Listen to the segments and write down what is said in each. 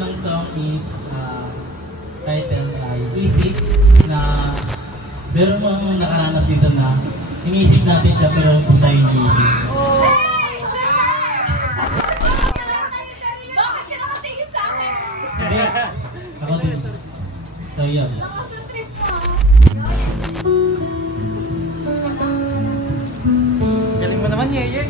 unang song is title ay Isip, na meron mo akong nakaranas dito na iniisip natin siya pero kung tayo yung isip. Bakit ka nakatingin sa akin? Hindi, ako din. So yun. Nakasatrip ka. Galing mo naman, Yeye.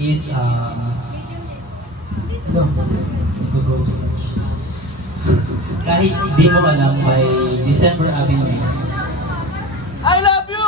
Is kahit di mo alam by December Avenue. I love you!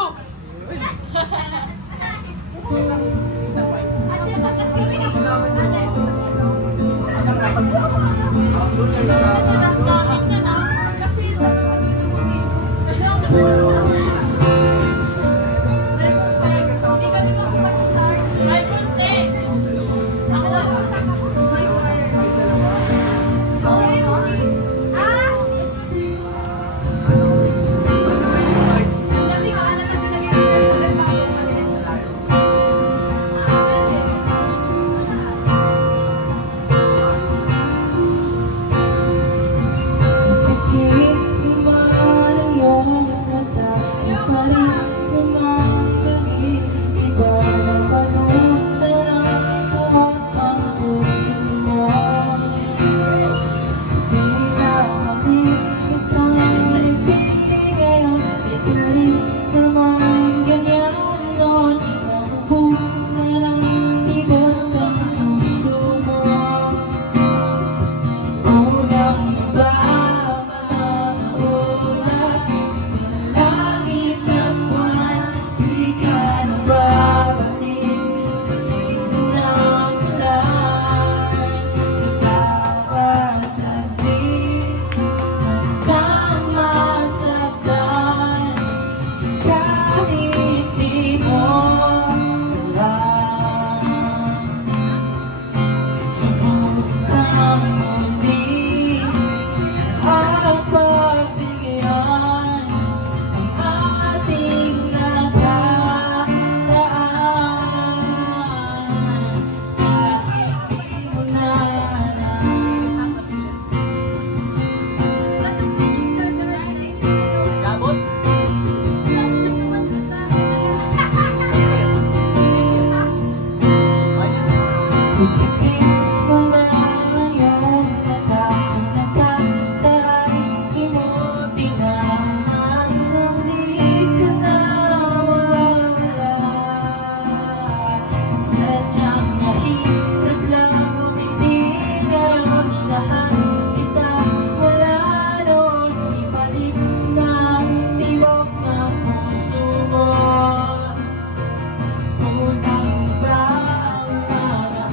Ipipit mo na ngayon nakataray di mo tinamasang di ka na mawala. Sadyang mahirap lang umitin ngayon lahat kita wala nun ibalik na tibok ng puso mo. Unang ba ang mga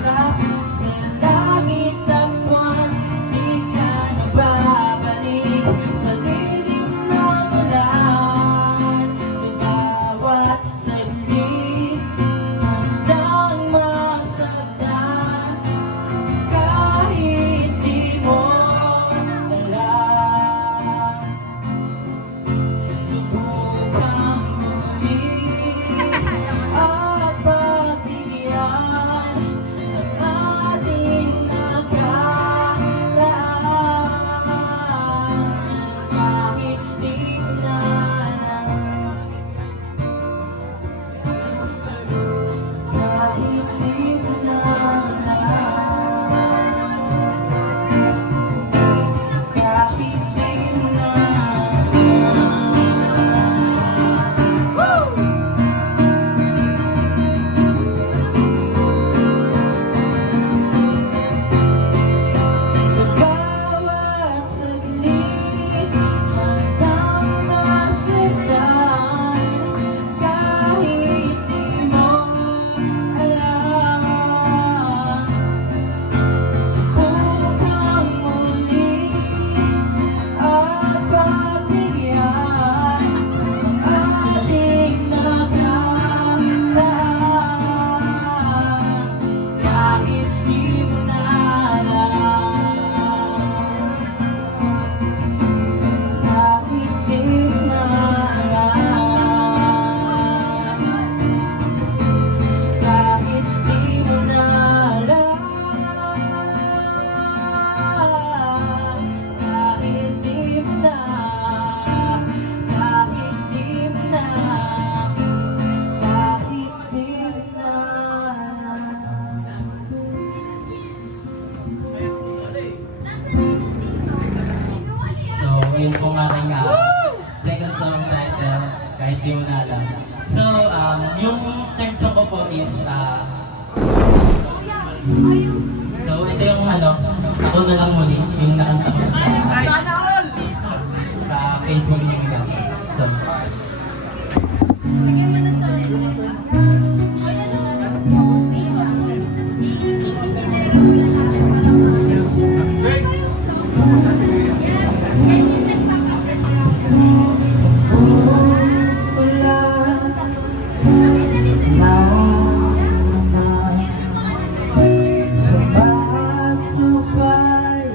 oras sa langit at buwan, di ka na babalik sa lilim ng ulan. Sa bawat saglit handang masagdan, kahit di mo alam. Subukang muli at pagbigyan ang ating nakaraan. Kahit di na kahit di na kahit di na sa bawat saglit handang masagdan, kahit di mo alam. Subukang muli at pagbigyan ang ating nakaraan. Kahit di mo na alam, kahit di mo na alam, kahit di mo na alam, kahit di mo na, kahit di mo na, kahit di mo na. So, yun po nga aking second song title, kahit di mo na alam. So, yung third song ko po is, so ito yung ako na lang muli, yung nakanta ko Sana all! sa Facebook nyo. So, Lagyan mo na sa sumasupay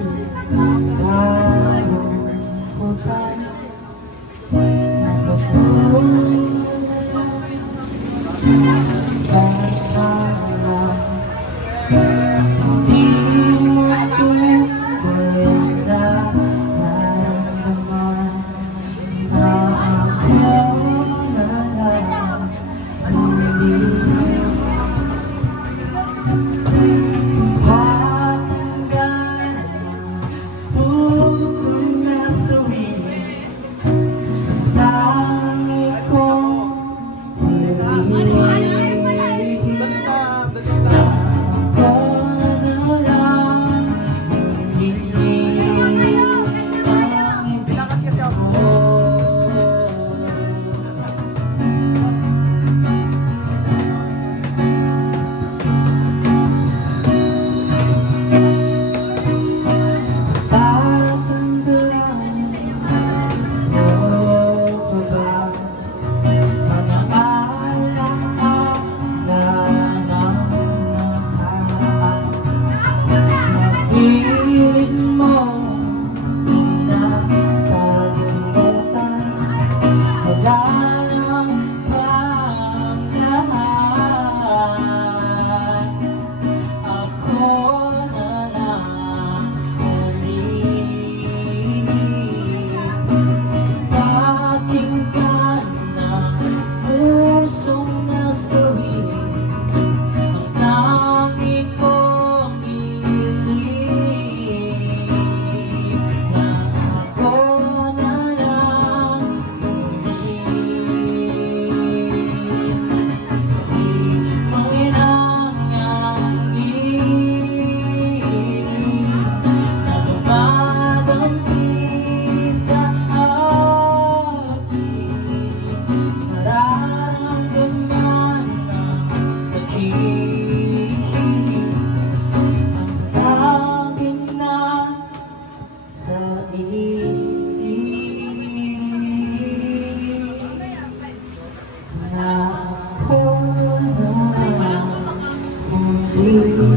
Thank you.